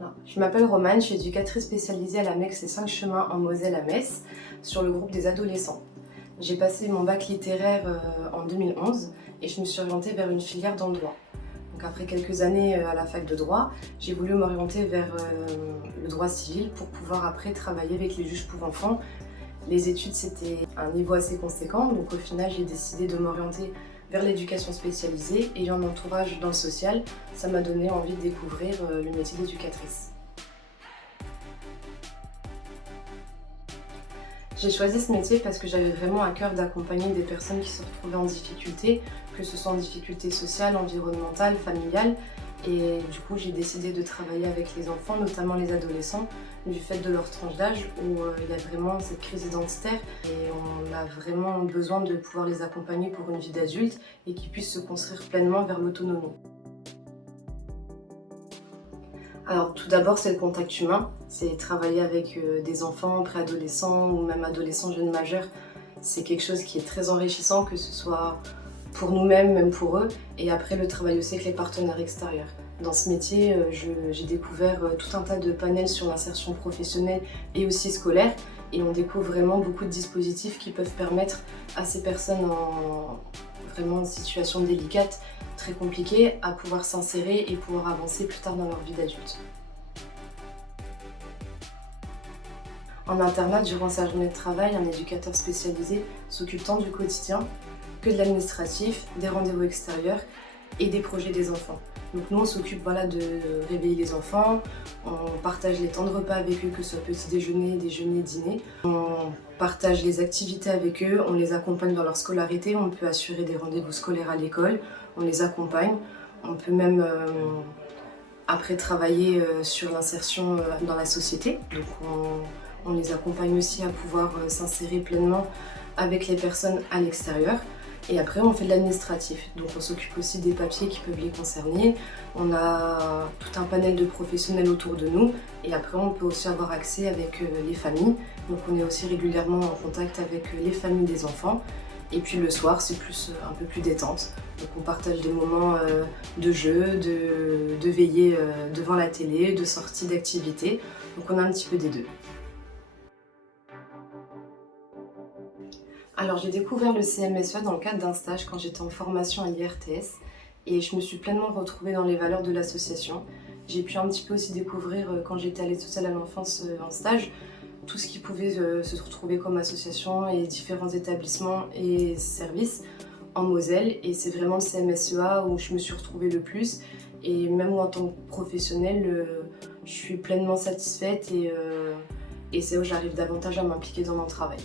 Alors, je m'appelle Romane, je suis éducatrice spécialisée à la MEX et 5 chemins en Moselle à Metz sur le groupe des adolescents. J'ai passé mon bac littéraire en 2011 et je me suis orientée vers une filière dans le droit. Donc après quelques années à la fac de droit, j'ai voulu m'orienter vers le droit civil pour pouvoir après travailler avec les juges pour enfants. Les études, c'était un niveau assez conséquent, donc au final j'ai décidé de m'orienter vers l'éducation spécialisée. Ayant un entourage dans le social, ça m'a donné envie de découvrir le métier d'éducatrice. J'ai choisi ce métier parce que j'avais vraiment à cœur d'accompagner des personnes qui se retrouvaient en difficulté, que ce soit en difficulté sociale, environnementale, familiale. Et du coup, j'ai décidé de travailler avec les enfants, notamment les adolescents, du fait de leur tranche d'âge où il y a vraiment cette crise identitaire et on a vraiment besoin de pouvoir les accompagner pour une vie d'adulte et qu'ils puissent se construire pleinement vers l'autonomie. Alors tout d'abord, c'est le contact humain, c'est travailler avec des enfants, préadolescents ou même adolescents, jeunes majeurs. C'est quelque chose qui est très enrichissant, que ce soit pour nous-mêmes, même pour eux. Et après, le travail aussi avec les partenaires extérieurs. Dans ce métier, j'ai découvert tout un tas de panels sur l'insertion professionnelle et aussi scolaire. Et on découvre vraiment beaucoup de dispositifs qui peuvent permettre à ces personnes vraiment en situation délicate, très compliquée, à pouvoir s'insérer et pouvoir avancer plus tard dans leur vie d'adulte. En internat, durant sa journée de travail, un éducateur spécialisé s'occupe tant du quotidien que de l'administratif, des rendez-vous extérieurs et des projets des enfants. Donc nous, on s'occupe de réveiller les enfants, on partage les temps de repas avec eux, que ce soit petit déjeuner, déjeuner, dîner. On partage les activités avec eux, on les accompagne dans leur scolarité, on peut assurer des rendez-vous scolaires à l'école, on les accompagne. On peut même après travailler sur l'insertion dans la société. Donc on les accompagne aussi à pouvoir s'insérer pleinement avec les personnes à l'extérieur. Et après, on fait de l'administratif. Donc on s'occupe aussi des papiers qui peuvent les concerner. On a tout un panel de professionnels autour de nous. Et après, on peut aussi avoir accès avec les familles. Donc on est aussi régulièrement en contact avec les familles des enfants. Et puis le soir, c'est plus un peu plus détente. Donc on partage des moments de jeu, de veillée devant la télé, de sortie, d'activités. Donc on a un petit peu des deux. Alors j'ai découvert le CMSE dans le cadre d'un stage quand j'étais en formation à l'IRTS et je me suis pleinement retrouvée dans les valeurs de l'association. J'ai pu un petit peu aussi découvrir quand j'étais à l'aide sociale à l'enfance en stage tout ce qui pouvait se retrouver comme association et différents établissements et services en Moselle, et c'est vraiment le CMSEA où je me suis retrouvée le plus, et même moi en tant que professionnelle je suis pleinement satisfaite et c'est où j'arrive davantage à m'impliquer dans mon travail.